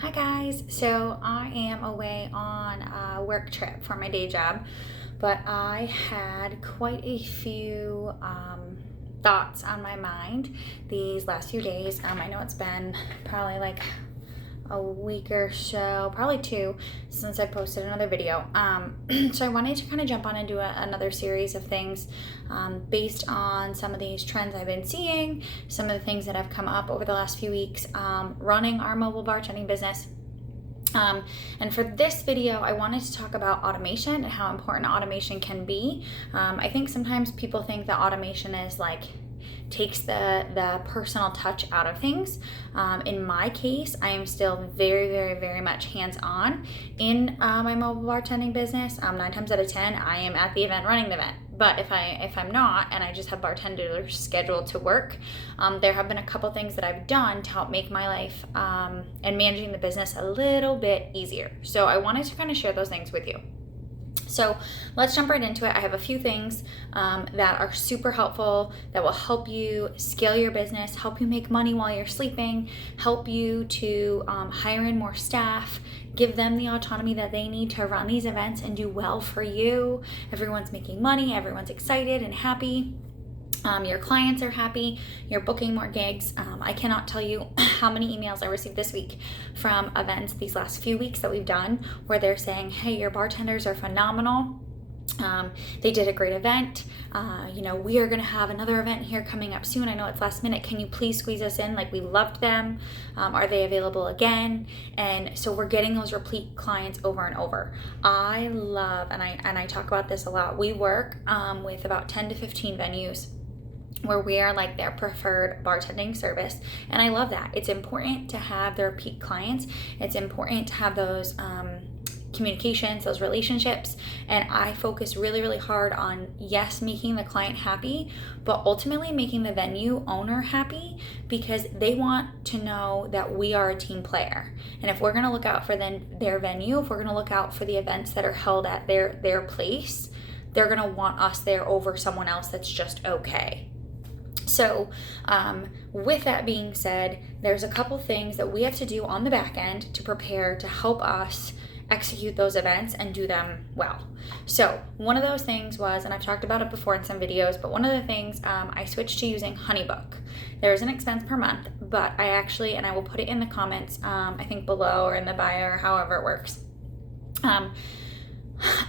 Hi guys, so I am away on a work trip for my day job, but I had quite a few thoughts on my mind these last few days. I know it's been probably like a week or so, probably two, since I posted another video. So I wanted to kind of jump on and do another series of things based on some of these trends I've been seeing, some of the things that have come up over the last few weeks running our mobile bartending business. And for this video, I wanted to talk about automation and how important automation can be. I think sometimes people think that automation is like takes the personal touch out of things. In my case, I am still very much hands-on in my mobile bartending business. 9 times out of 10, I am at the event running the event. But if I'm not, and I just have bartenders scheduled to work, there have been a couple things that I've done to help make my life and managing the business a little bit easier. So I wanted to kind of share those things with you. So let's jump right into it. I have a few things that are super helpful that will help you scale your business, help you make money while you're sleeping, help you to hire in more staff, give them the autonomy that they need to run these events and do well for you. Everyone's making money, everyone's excited and happy. Your clients are happy, you're booking more gigs. I cannot tell you how many emails I received this week from events these last few weeks that we've done where they're saying, hey, your bartenders are phenomenal. They did a great event. We are going to have another event here coming up soon. I know it's last minute. Can you please squeeze us in? Like, we loved them. Are they available again? And so we're getting those repeat clients over and over. I love, and I talk about this a lot. We work with about 10 to 15 venues where we are like their preferred bartending service. And I love that. It's important to have their repeat clients. It's important to have those communications, those relationships. And I focus really hard on, yes, making the client happy, but ultimately making the venue owner happy, because they want to know that we are a team player. And if we're going to look out for their venue, if we're going to look out for the events that are held at their place, they're going to want us there over someone else that's just okay. So with that being said, there's a couple things that we have to do on the back end to prepare to help us execute those events and do them well. So one of those things was, and I've talked about it before in some videos, but one of the things I switched to using Honeybook. There's an expense per month, but I actually, and I will put it in the comments, I think below or in the bio or however it works.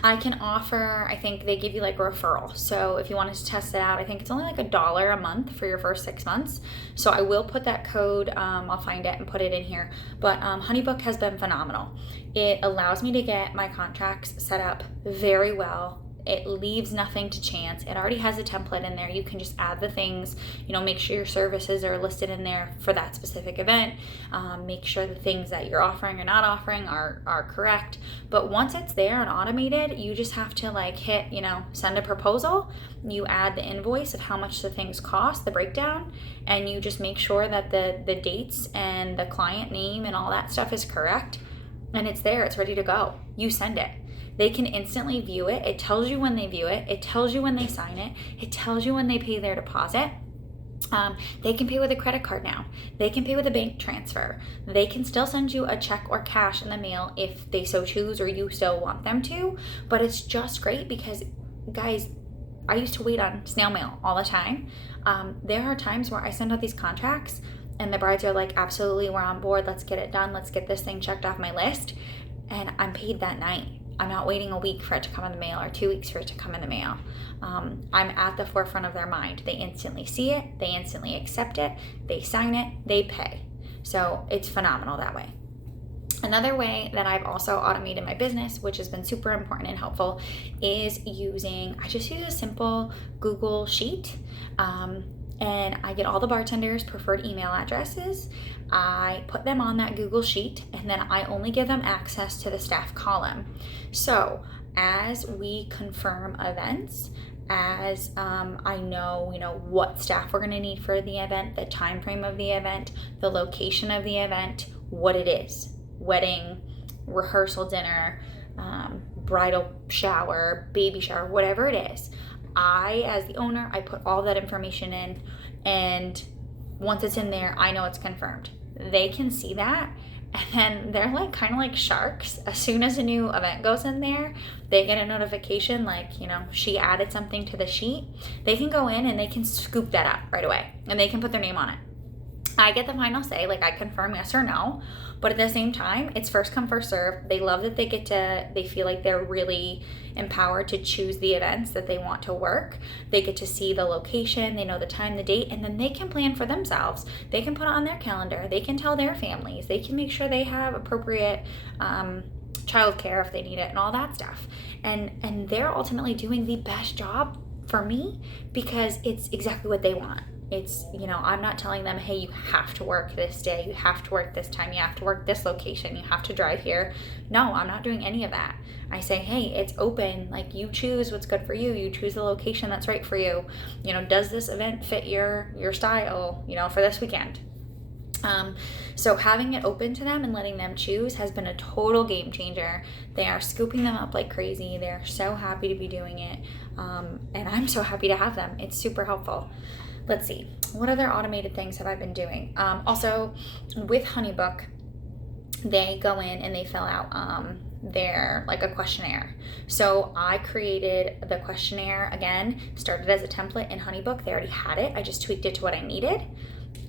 I can offer, I think they give you like a referral. So if you wanted to test it out, I think it's only like $1 a month for your first 6 months. So I will put that code, I'll find it and put it in here. But Honeybook has been phenomenal. It allows me to get my contracts set up very well. It leaves nothing to chance. It already has a template in there. You can just add the things, make sure your services are listed in there for that specific event. Make sure the things that you're offering or not offering are correct. But once it's there and automated, you just have to hit, send a proposal. You add the invoice of how much the things cost, the breakdown, and you just make sure that the dates and the client name and all that stuff is correct. And it's there, it's ready to go. You send it. They can instantly view it. It tells you when they view it. It tells you when they sign it. It tells you when they pay their deposit. They can pay with a credit card now. They can pay with a bank transfer. They can still send you a check or cash in the mail if they so choose or you still want them to. But it's just great because, guys, I used to wait on snail mail all the time. There are times where I send out these contracts and the brides are like, absolutely, we're on board. Let's get it done. Let's get this thing checked off my list. And I'm paid that night. I'm not waiting a week for it to come in the mail or 2 weeks for it to come in the mail. I'm at the forefront of their mind. They instantly see it. They instantly accept it. They sign it. They pay. So it's phenomenal that way. Another way that I've also automated my business, which has been super important and helpful, is I just use a simple Google Sheet. And I get all the bartenders' preferred email addresses. I put them on that Google Sheet, and then I only give them access to the staff column. So as we confirm events, as I know, what staff we're going to need for the event, the time frame of the event, the location of the event, what it is, wedding, rehearsal dinner, bridal shower, baby shower, whatever it is. I, as the owner, I put all that information in, and once it's in there, I know it's confirmed. They can see that, And then they're like kind of like sharks. As soon as a new event goes in there, they get a notification like, she added something to the sheet. They can go in and they can scoop that up right away and they can put their name on it. I get the final say, like I confirm yes or no, but at the same time, it's first come, first serve. They love that they feel like they're really empowered to choose the events that they want to work. They get to see the location, they know the time, the date, and then they can plan for themselves. They can put it on their calendar. They can tell their families. They can make sure they have appropriate childcare if they need it and all that stuff. And they're ultimately doing the best job for me because it's exactly what they want. It's, I'm not telling them, hey, you have to work this day, you have to work this time, you have to work this location, you have to drive here. No, I'm not doing any of that. I say, hey, it's open. Like, you choose what's good for you. You choose the location that's right for you. Does this event fit your style, for this weekend? So having it open to them and letting them choose has been a total game changer. They are scooping them up like crazy. They're so happy to be doing it. And I'm so happy to have them. It's super helpful. Let's see, what other automated things have I been doing? Also, with Honeybook, they go in and they fill out their like a questionnaire. So I created the questionnaire again, started as a template in Honeybook. They already had it. I just tweaked it to what I needed.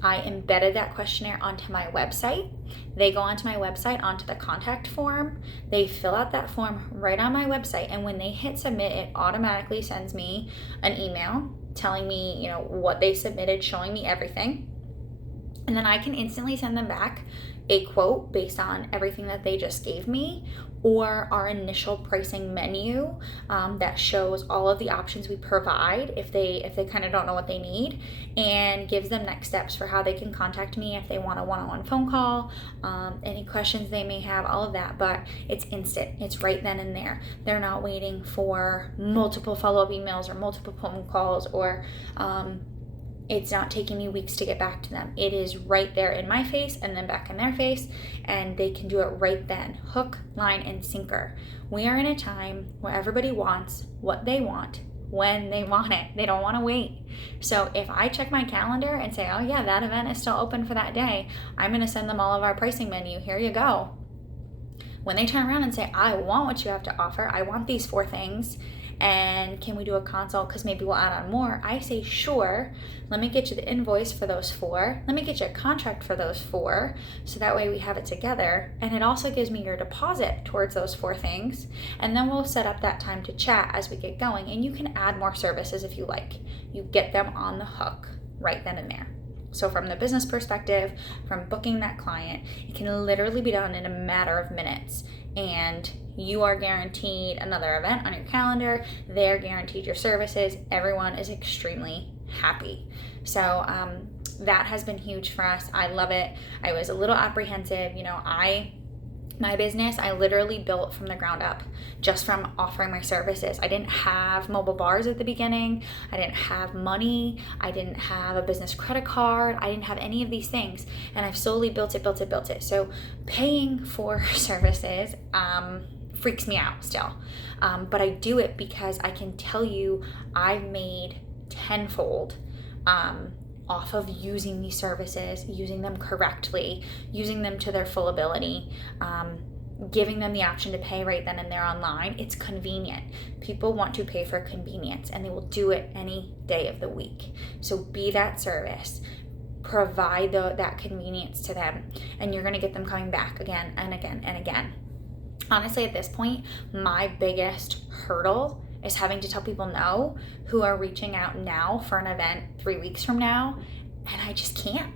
I embedded that questionnaire onto my website. They go onto my website, onto the contact form. They fill out that form right on my website. And when they hit submit, it automatically sends me an email telling me, what they submitted, showing me everything. And then I can instantly send them back a quote based on everything that they just gave me, or our initial pricing menu that shows all of the options we provide if they kind of don't know what they need, and gives them next steps for how they can contact me if they want a one-on-one phone call, any questions they may have, all of that. But it's instant. It's right then and there. They're not waiting for multiple follow-up emails or multiple phone calls, or it's not taking me weeks to get back to them. It is right there in my face and then back in their face, and they can do it right then. Hook, line, and sinker. We are in a time where everybody wants what they want when they want it. They don't want to wait. So if I check my calendar and say, oh yeah, that event is still open for that day, I'm going to send them all of our pricing menu. Here you go. When they turn around and say, I want what you have to offer, I want these 4 things, and can we do a consult because maybe we'll add on more? I say, sure, let me get you the invoice for those 4. Let me get you a contract for those 4, so that way we have it together. And it also gives me your deposit towards those 4 things. And then we'll set up that time to chat as we get going. And you can add more services if you like. You get them on the hook right then and there. So from the business perspective, from booking that client, it can literally be done in a matter of minutes. And you are guaranteed another event on your calendar. They're guaranteed your services. Everyone is extremely happy. So that has been huge for us. I love it. I was a little apprehensive. My business, I literally built from the ground up just from offering my services. I didn't have mobile bars at the beginning. I didn't have money. I didn't have a business credit card. I didn't have any of these things. And I've slowly built it. So paying for services freaks me out still. But I do it because I can tell you I've made tenfold off of using these services, using them correctly, using them to their full ability, giving them the option to pay right then and there online. It's convenient. People want to pay for convenience, and they will do it any day of the week. So be that service. Provide that convenience to them, and you're going to get them coming back again and again and again. Honestly, at this point, my biggest hurdle is having to tell people no who are reaching out now for an event 3 weeks from now. And I just can't.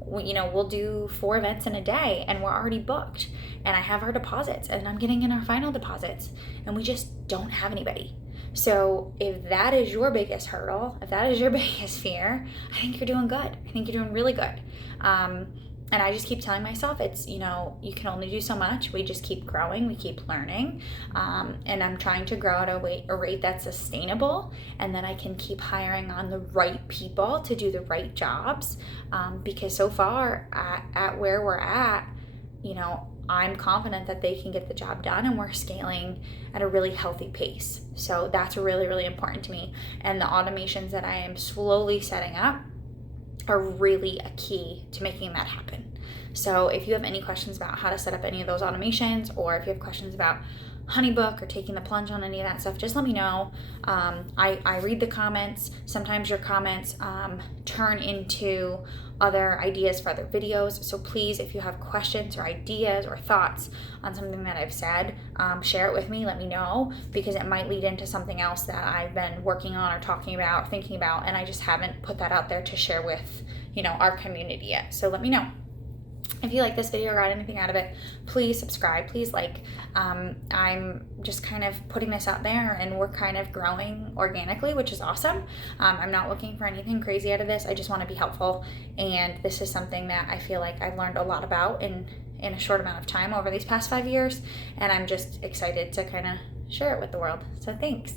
We'll do 4 events in a day and we're already booked. And I have our deposits and I'm getting in our final deposits and we just don't have anybody. So if that is your biggest hurdle, if that is your biggest fear, I think you're doing good. I think you're doing really good. And I just keep telling myself you can only do so much. We just keep growing, we keep learning. And I'm trying to grow at a rate that's sustainable, and then I can keep hiring on the right people to do the right jobs. Because so far at where we're at, I'm confident that they can get the job done, and we're scaling at a really healthy pace. So that's really, really important to me. And the automations that I am slowly setting up are really a key to making that happen. So if you have any questions about how to set up any of those automations, or if you have questions about Honeybook or taking the plunge on any of that stuff, just let me know. I read the comments. Sometimes your comments turn into other ideas for other videos. So please, if you have questions or ideas or thoughts on something that I've said, share it with me. Let me know, because it might lead into something else that I've been working on or talking about, thinking about, and I just haven't put that out there to share with, our community yet. So let me know. If you like this video or got anything out of it, please subscribe, please like. I'm just kind of putting this out there, and we're kind of growing organically, which is awesome. I'm not looking for anything crazy out of this. I just want to be helpful, and this is something that I feel like I've learned a lot about in a short amount of time over these past 5 years, and I'm just excited to kind of share it with the world. So thanks.